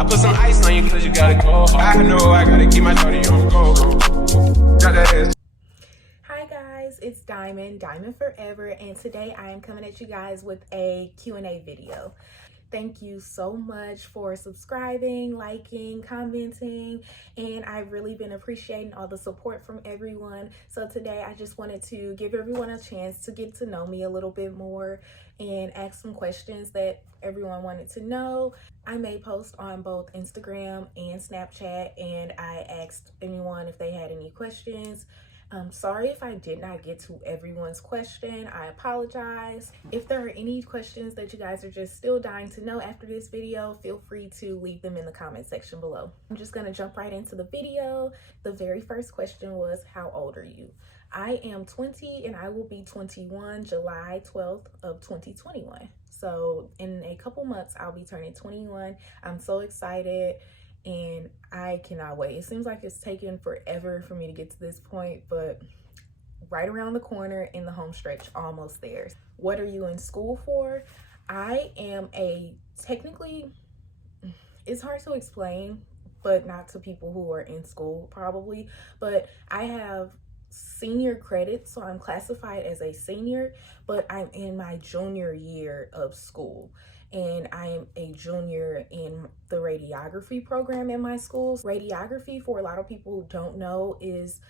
I put some ice on you cause you gotta go hard. I know I gotta keep my shorty on go. Drop that ass. Hi guys, it's Diamond Forever, and today I am coming at you guys with a Q&A video. Thank you so much for subscribing, liking, commenting, and I've really been appreciating all the support from everyone. So today I just wanted to give everyone a chance to get to know me a little bit more and ask some questions that everyone wanted to know. I made posts on both Instagram and Snapchat, and I asked anyone if they had any questions. Sorry if I did not get to everyone's question. I apologize. If there are any questions that you guys are just still dying to know after this video, feel free to leave them in the comment section below. I'm just gonna jump right into the video. The very first question was, how old are you? I am 20 and I will be 21 July 12th of 2021. So in a couple months, I'll be turning 21. I'm so excited. And I cannot wait. It seems like it's taken forever for me to get to this point, but right around the corner in the home stretch, almost there. What are you in school for? I am technically, it's hard to explain, but not to people who are in school probably, but I have senior credit, so I'm classified as a senior, but I'm in my junior year of school. And I am a junior in the radiography program in my school. Radiography, for a lot of people who don't know, is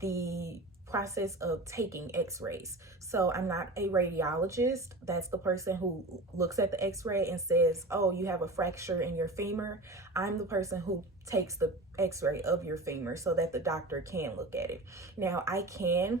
the process of taking x-rays. So I'm not a radiologist. That's the person who looks at the x-ray and says, oh, you have a fracture in your femur. I'm the person who takes the x-ray of your femur so that the doctor can look at it. Now, I can,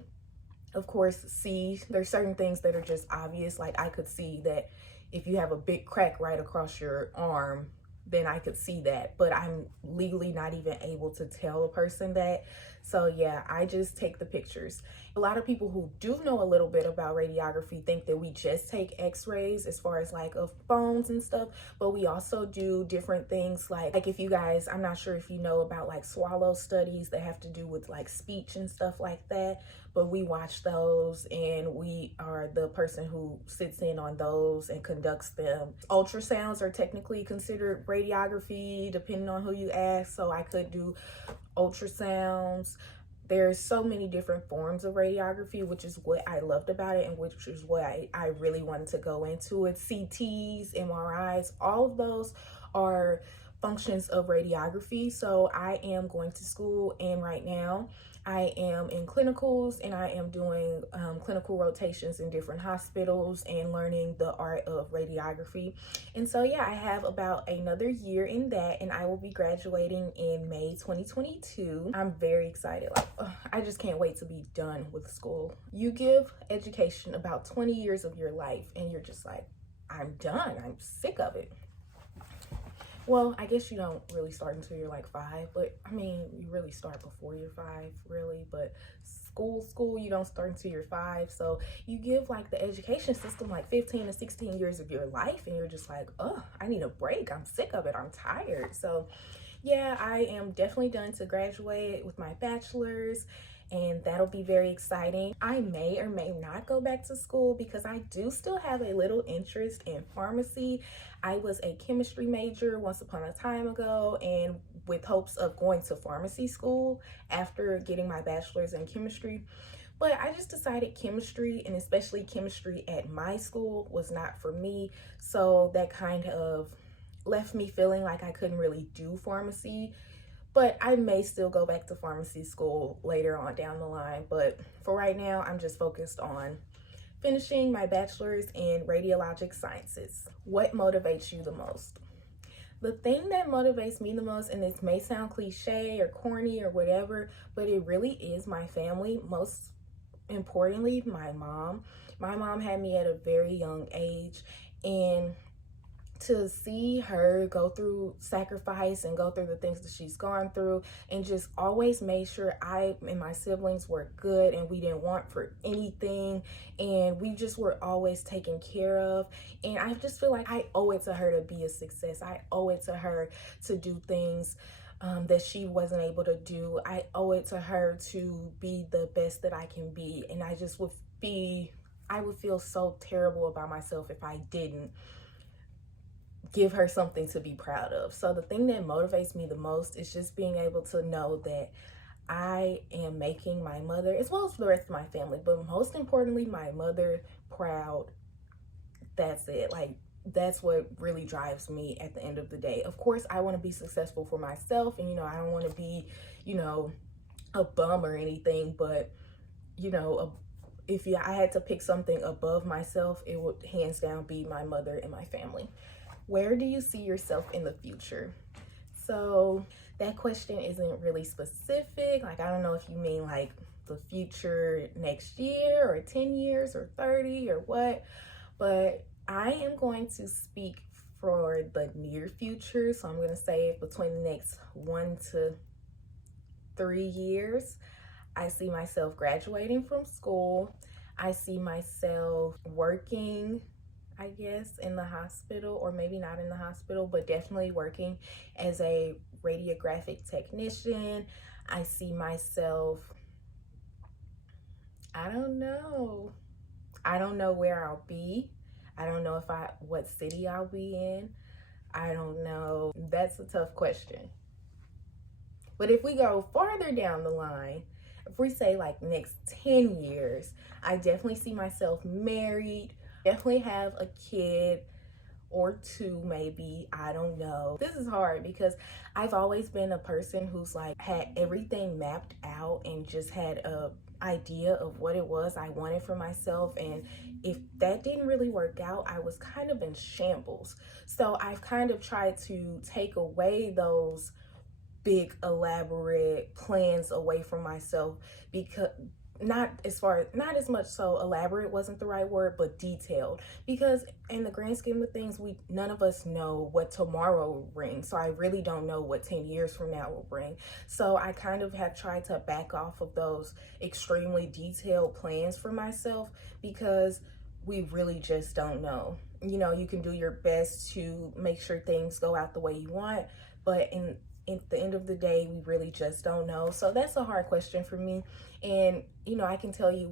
of course, see there's certain things that are just obvious. Like I could see that if you have a big crack right across your arm, then I could see that, but I'm legally not even able to tell a person that. So yeah, I just take the pictures. A lot of people who do know a little bit about radiography think that we just take x-rays as far as like of bones and stuff, but we also do different things like if you guys, I'm not sure if you know about like swallow studies that have to do with like speech and stuff like that, but we watch those and we are the person who sits in on those and conducts them. Ultrasounds are technically considered radiography depending on who you ask, so I could do ultrasounds. There's so many different forms of radiography, which is what I loved about it and which is what I really wanted to go into. It's CTs, MRIs, all of those are functions of radiography. So I am going to school, and right now I am in clinicals, and I am doing clinical rotations in different hospitals and learning the art of radiography. And so yeah, I have about another year in that, and I will be graduating in May 2022. I'm very excited. Like, I just can't wait to be done with school. You give education about 20 years of your life and you're just like, I'm done. I'm sick of it. Well, I guess you don't really start until you're like 5, but I mean, you really start before you're 5, really, but school, you don't start until you're 5. So you give like the education system like 15 to 16 years of your life, and you're just like, oh, I need a break. I'm sick of it. I'm tired. So yeah, I am definitely done to graduate with my bachelor's, and that'll be very exciting. I may or may not go back to school because I do still have a little interest in pharmacy. I was a chemistry major once upon a time ago, and with hopes of going to pharmacy school after getting my bachelor's in chemistry. But I just decided chemistry, and especially chemistry at my school, was not for me. So that kind of left me feeling like I couldn't really do pharmacy. But I may still go back to pharmacy school later on down the line. But for right now, I'm just focused on finishing my bachelor's in radiologic sciences. What motivates you the most? The thing that motivates me the most, and this may sound cliche or corny or whatever, but it really is my family. Most importantly, my mom. My mom had me at a very young age, and to see her go through sacrifice and go through the things that she's gone through, and just always made sure I and my siblings were good and we didn't want for anything, and we just were always taken care of. And I just feel like I owe it to her to be a success. I owe it to her to do things that she wasn't able to do. I owe it to her to be the best that I can be, and I would feel so terrible about myself if I didn't. give her something to be proud of. So the thing that motivates me the most is just being able to know that I am making my mother, as well as the rest of my family, but most importantly, my mother proud. That's it. Like, that's what really drives me at the end of the day. Of course, I want to be successful for myself, and I don't want to be, a bum or anything, but if I had to pick something above myself, it would hands down be my mother and my family. Where do you see yourself in the future? So that question isn't really specific. Like, I don't know if you mean like the future next year or 10 years or 30 or what, but I am going to speak for the near future. So I'm going to say between the next 1 to 3 years, I see myself graduating from school. I see myself working, I guess, in the hospital, or maybe not in the hospital, but definitely working as a radiographic technician. I see myself, I don't know where I'll be. I don't know what city I'll be in. I don't know. That's a tough question. But if we go farther down the line, if we say like next 10 years, I definitely see myself married, definitely have a kid or two, maybe. I don't know. This is hard because I've always been a person who's like had everything mapped out and just had a idea of what it was I wanted for myself, and if that didn't really work out, I was kind of in shambles. So I've kind of tried to take away those big elaborate plans away from myself, because not as much so elaborate wasn't the right word, but detailed, because in the grand scheme of things, none of us know what tomorrow will bring. So I really don't know what 10 years from now will bring. So I kind of have tried to back off of those extremely detailed plans for myself, because we really just don't know. You can do your best to make sure things go out the way you want, but at the end of the day, we really just don't know. So that's a hard question for me. And, I can tell you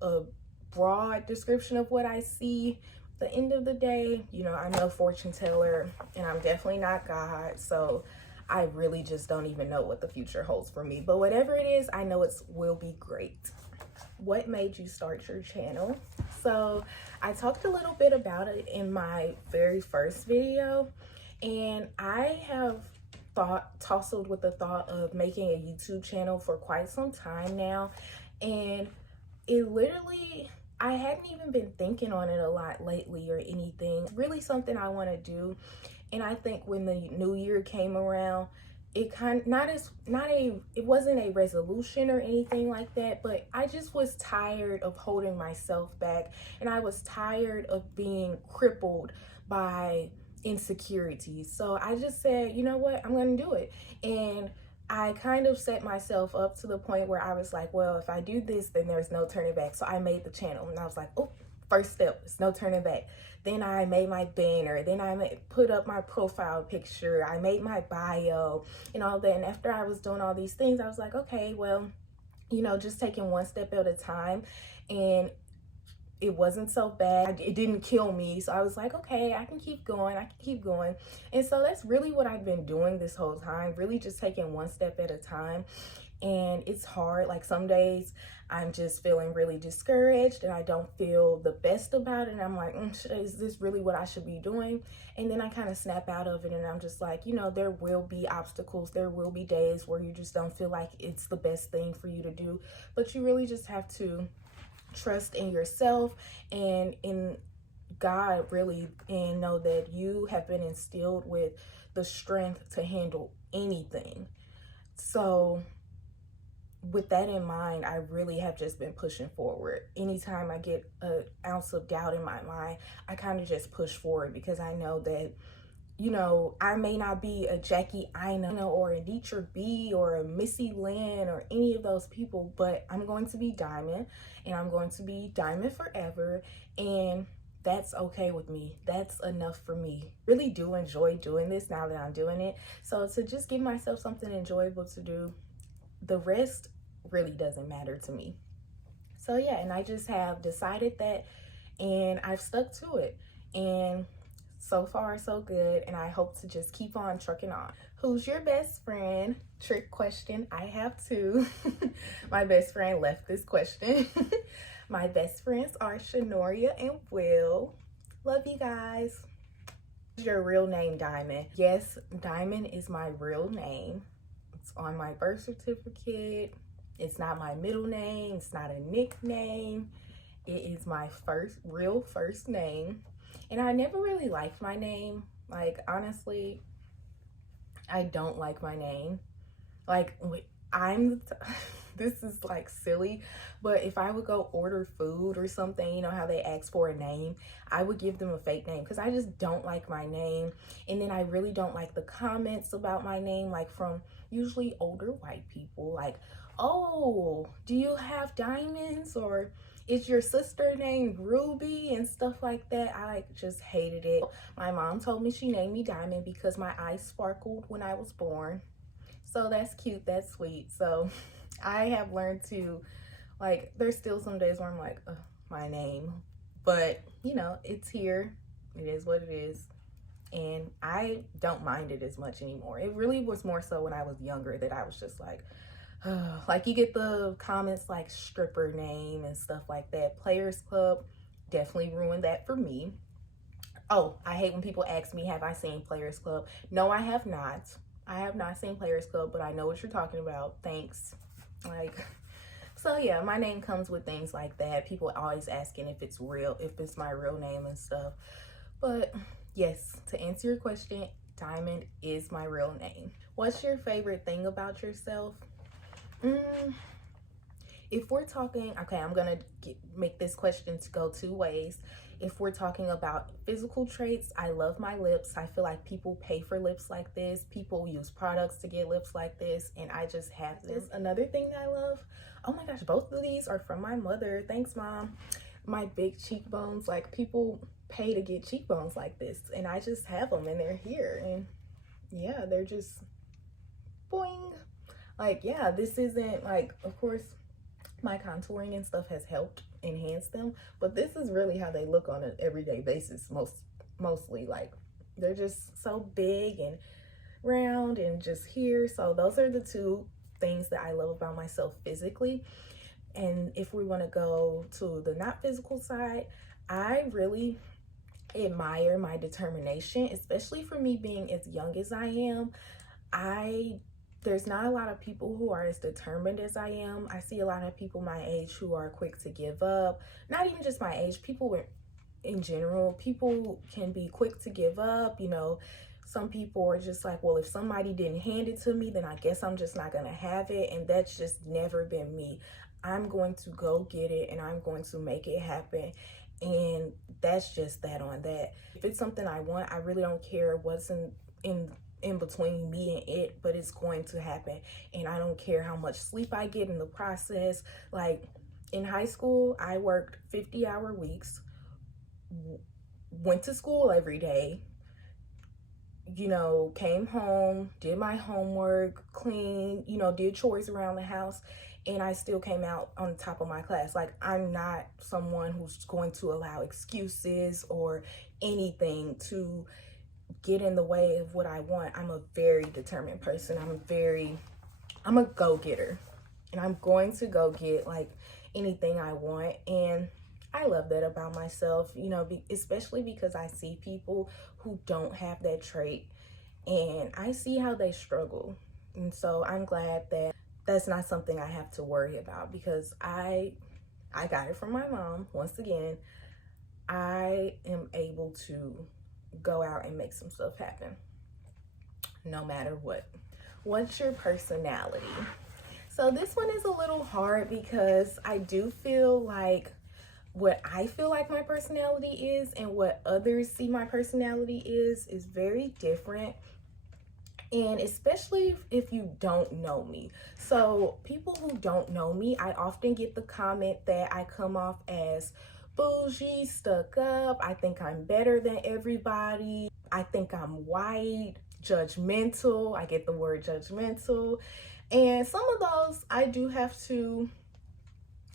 a broad description of what I see. At the end of the day, I'm no fortune teller, and I'm definitely not God. So I really just don't even know what the future holds for me. But whatever it is, I know it will be great. What made you start your channel? So I talked a little bit about it in my very first video, and I have tussled with the thought of making a YouTube channel for quite some time now, and it literally, I hadn't even been thinking on it a lot lately or anything. It's really something I want to do, and I think when the new year came around, it it wasn't a resolution or anything like that, but I just was tired of holding myself back, and I was tired of being crippled by insecurities. So I just said, you know what, I'm gonna do it. And I kind of set myself up to the point where I was like, well, if I do this, then there's no turning back. So I made the channel, and I was like, oh, first step, it's no turning back. Then I made my banner, then I put up my profile picture, I made my bio and all that. And after I was doing all these things, I was like, okay, well, just taking one step at a time. And it wasn't so bad. It didn't kill me. So I was like, okay, I can keep going. And so that's really what I've been doing this whole time, really just taking one step at a time. And it's hard. Like, some days I'm just feeling really discouraged and I don't feel the best about it. And I'm like, is this really what I should be doing? And then I kind of snap out of it, and I'm just like, there will be obstacles. There will be days where you just don't feel like it's the best thing for you to do, but you really just have to trust in yourself and in God, really, and know that you have been instilled with the strength to handle anything. So with that in mind, I really have just been pushing forward. Anytime I get an ounce of doubt in my mind, I kind of just push forward, because I know that I may not be a Jackie Ina or a Dietrich B or a Missy Lynn or any of those people, but I'm going to be Diamond, and I'm going to be Diamond forever, and that's okay with me. That's enough for me. Really do enjoy doing this now that I'm doing it. So to just give myself something enjoyable to do, the rest really doesn't matter to me. So yeah, and I just have decided that, and I've stuck to it. And So far, so good, and I hope to just keep on trucking on. Who's your best friend? Trick question. I have two. My best friend left this question. My best friends are Shanoria and Will. Love you guys. What's your real name, Diamond? Yes, Diamond is my real name. It's on my birth certificate. It's not my middle name. It's not a nickname. It is my real first name. And I never really liked my name. Like, honestly, I don't like my name. Like, this is like silly, but if I would go order food or something, you know how they ask for a name, I would give them a fake name because I just don't like my name. And then I really don't like the comments about my name, like from usually older white people, like, oh, do you have diamonds, or is your sister named Ruby, and stuff like that. I like just hated it. My mom told me she named me Diamond because my eyes sparkled when I was born. So that's cute, that's sweet. So I have learned to, like, there's still some days where I'm like, my name, but you know, it's here. It is what it is. And I don't mind it as much anymore. It really was more so when I was younger that I was just like, like you get the comments like stripper name and stuff like that. Players Club definitely ruined that for me. Oh, I hate when people ask me, have I seen Players Club? No, I have not. I have not seen Players Club, but I know what you're talking about. Thanks. Like, so yeah, my name comes with things like that. People always asking if it's real, if it's my real name and stuff. But yes, to answer your question, Diamond is my real name. What's your favorite thing about yourself? If we're talking, okay, I'm gonna make this question to go two ways. If we're talking about physical traits, I love my lips. I feel like people pay for lips like this. People use products to get lips like this, and I just have this. Another thing that I love, oh my gosh, both of these are from my mother. Thanks, Mom. My big cheekbones, like people pay to get cheekbones like this, and I just have them, and they're here, and yeah, they're just boing. Like, yeah, this isn't like, of course, my contouring and stuff has helped enhance them, but this is really how they look on an everyday basis. Mostly, like, they're just so big and round and just here. So those are the two things that I love about myself physically. And if we want to go to the not physical side, I really admire my determination, especially for me being as young as I am. There's not a lot of people who are as determined as I am. I see a lot of people my age who are quick to give up. Not even just my age, people in general. People can be quick to give up. You know, some people are just like, well, if somebody didn't hand it to me, then I guess I'm just not going to have it. And that's just never been me. I'm going to go get it and I'm going to make it happen. And that's just that on that. If it's something I want, I really don't care what's in between me and it, but it's going to happen. And I don't care how much sleep I get in the process. Like in high school, I worked 50-hour weeks, went to school every day, you know, came home, did my homework, cleaned, you know, did chores around the house, and I still came out on top of my class. Like, I'm not someone who's going to allow excuses or anything to get in the way of what I want. I'm a very determined person. I'm a go-getter, and I'm going to go get like anything I want. And I love that about myself, you know, especially because I see people who don't have that trait and I see how they struggle. And so I'm glad that that's not something I have to worry about, because I got it from my mom. Once again, I am able to go out and make some stuff happen no matter what. What's your personality? So this one is a little hard because I do feel like what I feel like my personality is and what others see my personality is very different. And especially if you don't know me. So people who don't know me, I often get the comment that I come off as bougie, stuck up. I think I'm better than everybody. I think I'm white, judgmental. I get the word judgmental. And some of those I do have to,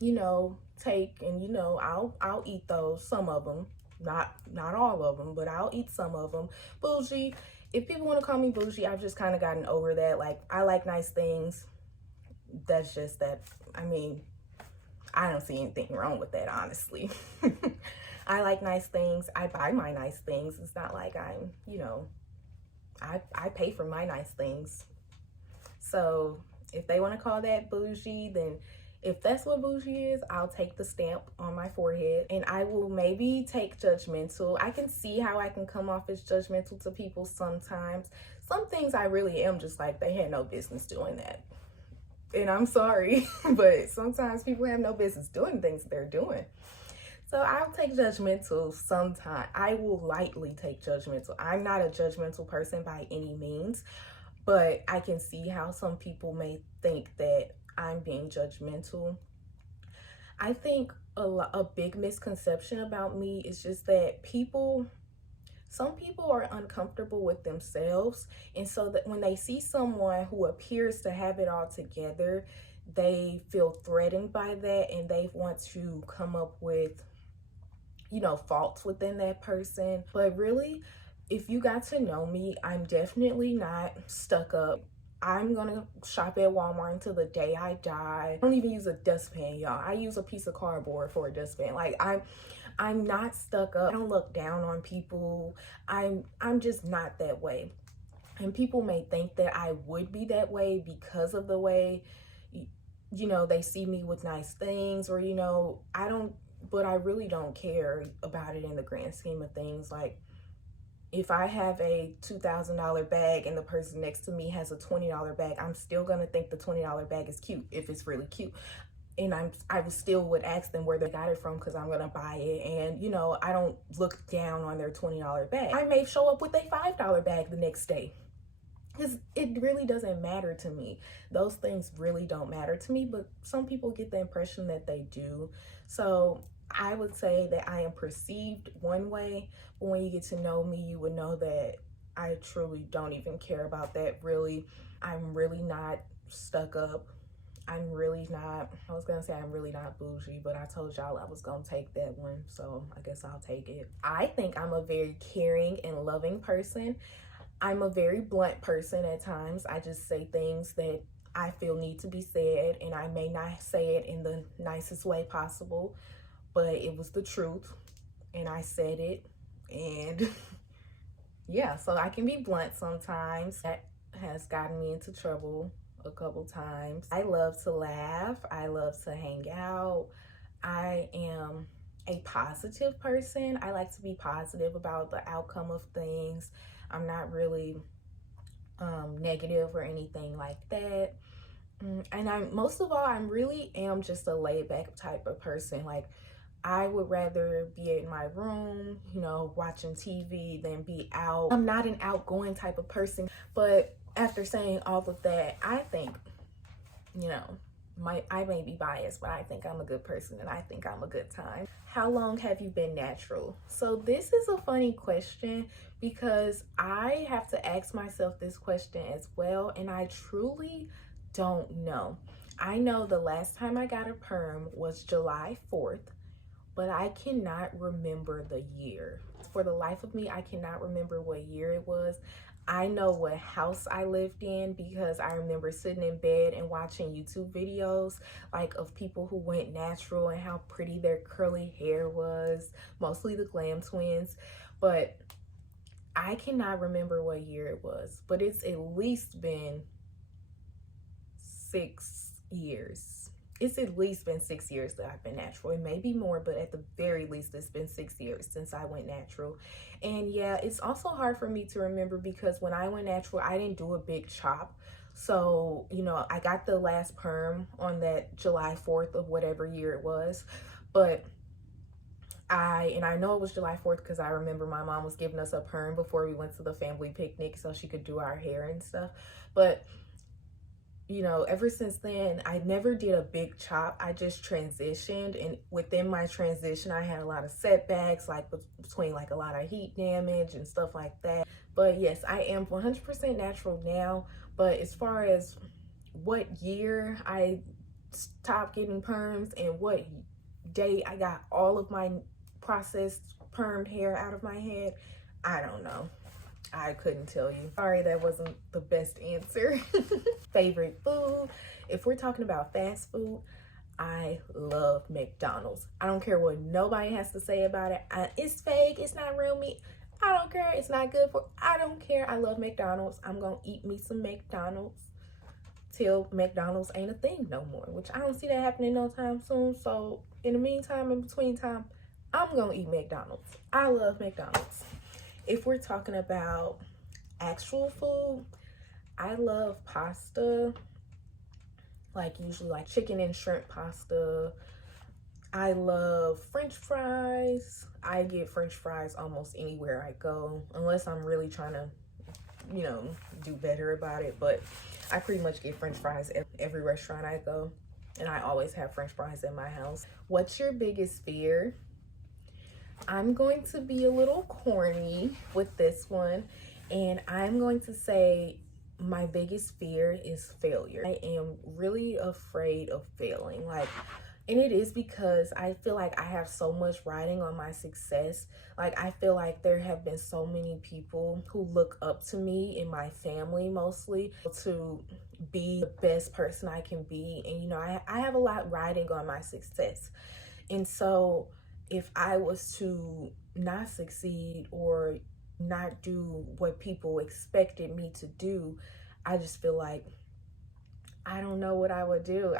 you know, take, and you know, I'll eat those, some of them. Not all of them, but I'll eat some of them. Bougie, if people want to call me bougie, I've just kind of gotten over that. Like, I like nice things. That's just that. I mean, I don't see anything wrong with that, honestly. I like nice things. I buy my nice things. It's not like I'm, I pay for my nice things. So if they want to call that bougie, then if that's what bougie is, I'll take the stamp on my forehead, and I will maybe take judgmental. I can see how I can come off as judgmental to people sometimes. Some things I really am just like, they had no business doing that. And I'm sorry, but sometimes people have no business doing things they're doing. So I'll take judgmental sometimes. I will lightly take judgmental. I'm not a judgmental person by any means, but I can see how some people may think that I'm being judgmental. I think a big misconception about me is just that some people are uncomfortable with themselves, and so that when they see someone who appears to have it all together, they feel threatened by that, and they want to come up with faults within that person. But really, if you got to know me, I'm definitely not stuck up. I'm gonna shop at Walmart until the day I die. I don't even use a dustpan, y'all. I use a piece of cardboard for a dustpan. Like, I'm not stuck up. I don't look down on people. I'm just not that way. And people may think that I would be that way because of the way, they see me with nice things, or, but I really don't care about it in the grand scheme of things. Like, if I have a $2,000 bag and the person next to me has a $20 bag, I'm still gonna think the $20 bag is cute if it's really cute. And I still would ask them where they got it from, because I'm gonna buy it. And I don't look down on their $20 bag. I may show up with a $5 bag the next day, because it really doesn't matter to me. Those things really don't matter to me, but some people get the impression that they do. So I would say that I am perceived one way, but when you get to know me, you would know that I truly don't even care about that. Really, I'm really not stuck up. I'm really not bougie, but I told y'all I was gonna take that one, so I guess I'll take it. I think I'm a very caring and loving person. I'm a very blunt person at times. I just say things that I feel need to be said, and I may not say it in the nicest way possible, but it was the truth, and I said it. And yeah, so I can be blunt sometimes. That has gotten me into trouble a couple times. I love to laugh. I love to hang out. I am a positive person. I like to be positive about the outcome of things. I'm not really negative or anything like that. And I really am just a laid back type of person. Like, I would rather be in my room, watching TV than be out. I'm not an outgoing type of person. But after saying all of that, I think, I may be biased, but I think I'm a good person, and I think I'm a good time. How long have you been natural? So this is a funny question, because I have to ask myself this question as well, and I truly don't know. I know the last time I got a perm was July 4th, but I cannot remember the year. For the life of me, I cannot remember what year it was. I know what house I lived in, because I remember sitting in bed and watching YouTube videos like of people who went natural and how pretty their curly hair was, mostly the Glam Twins. But I cannot remember what year it was, but it's at least been 6 years. It's at least been 6 years that I've been natural. It may be more, but at the very least, it's been 6 years since I went natural. And yeah, it's also hard for me to remember, because when I went natural, I didn't do a big chop. So, I got the last perm on that July 4th of whatever year it was. But I know it was July 4th because I remember my mom was giving us a perm before we went to the family picnic so she could do our hair and stuff. But ever since then, I never did a big chop. I just transitioned, and within my transition, I had a lot of setbacks, like between like a lot of heat damage and stuff like that. But yes, I am 100% natural now. But as far as what year I stopped getting perms and what day I got all of my processed permed hair out of my head. I don't know. I couldn't tell you. Sorry, that wasn't the best answer. Favorite food? If we're talking about fast food, I love McDonald's. I don't care what nobody has to say about it. It's fake, it's not real meat. I don't care, it's not good for, I don't care. I love McDonald's. I'm gonna eat me some McDonald's till McDonald's ain't a thing no more, which I don't see that happening no time soon. So in the meantime, in between time, I'm gonna eat McDonald's. I love McDonald's. If we're talking about actual food, I love pasta, like usually like chicken and shrimp pasta. I love French fries. I get French fries almost anywhere I go, unless I'm really trying to, you know, do better about it. But I pretty much get French fries at every restaurant I go, and I always have French fries in my house. What's your biggest fear? I'm going to be a little corny with this one, and I'm going to say my biggest fear is failure. I am really afraid of failing, and it is because I feel like I have so much riding on my success. Like, I feel like there have been so many people who look up to me, in my family mostly, to be the best person I can be. And, you know, I have a lot riding on my success. And so if I was to not succeed or not do what people expected me to do, I just feel like I don't know what I would do.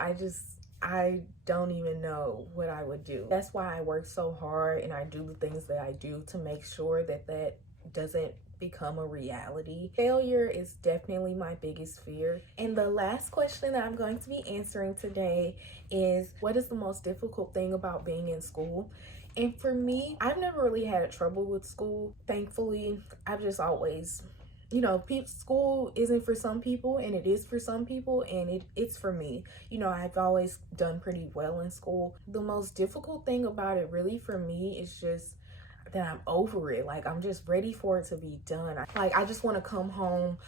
I don't even know what I would do. That's why I work so hard and I do the things that I do to make sure that that doesn't become a reality. Failure is definitely my biggest fear. And the last question that I'm going to be answering today is, what is the most difficult thing about being in school? And for me, I've never really had trouble with school. Thankfully, I've just always, you know, school isn't for some people, and it is for some people, and it's for me. You know, I've always done pretty well in school. The most difficult thing about it really for me is just that I'm over it. Like, I'm just ready for it to be done. I just want to come home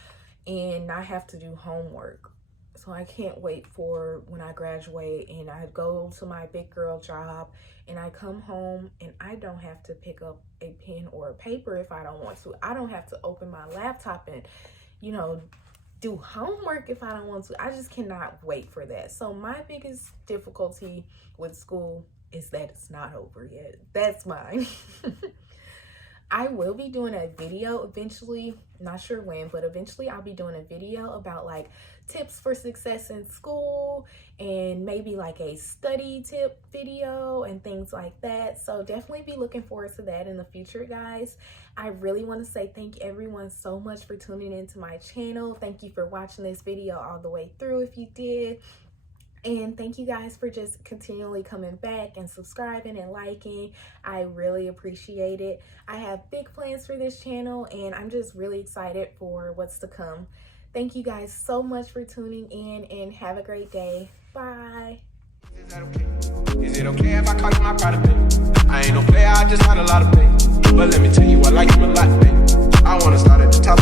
and not have to do homework. So I can't wait for when I graduate and I go to my big girl job and I come home and I don't have to pick up a pen or a paper if I don't want to. I don't have to open my laptop and, you know, do homework if I don't want to. I just cannot wait for that. So my biggest difficulty with school is that it's not over yet. That's mine. I will be doing a video eventually, not sure when, but eventually I'll be doing a video about like tips for success in school and maybe like a study tip video and things like that. So definitely be looking forward to that in the future, guys. I really want to say thank everyone so much for tuning into my channel. Thank you for watching this video all the way through if you did. And thank you guys for just continually coming back and subscribing and liking. I really appreciate it. I have big plans for this channel and I'm just really excited for what's to come. Thank you guys so much for tuning in and have a great day. Bye. Is that okay? Is it okay if I call you my pride, babe? I ain't no player, I just got a lot of faith. But let me tell you, I like you a lot, babe. I wanna start at the top.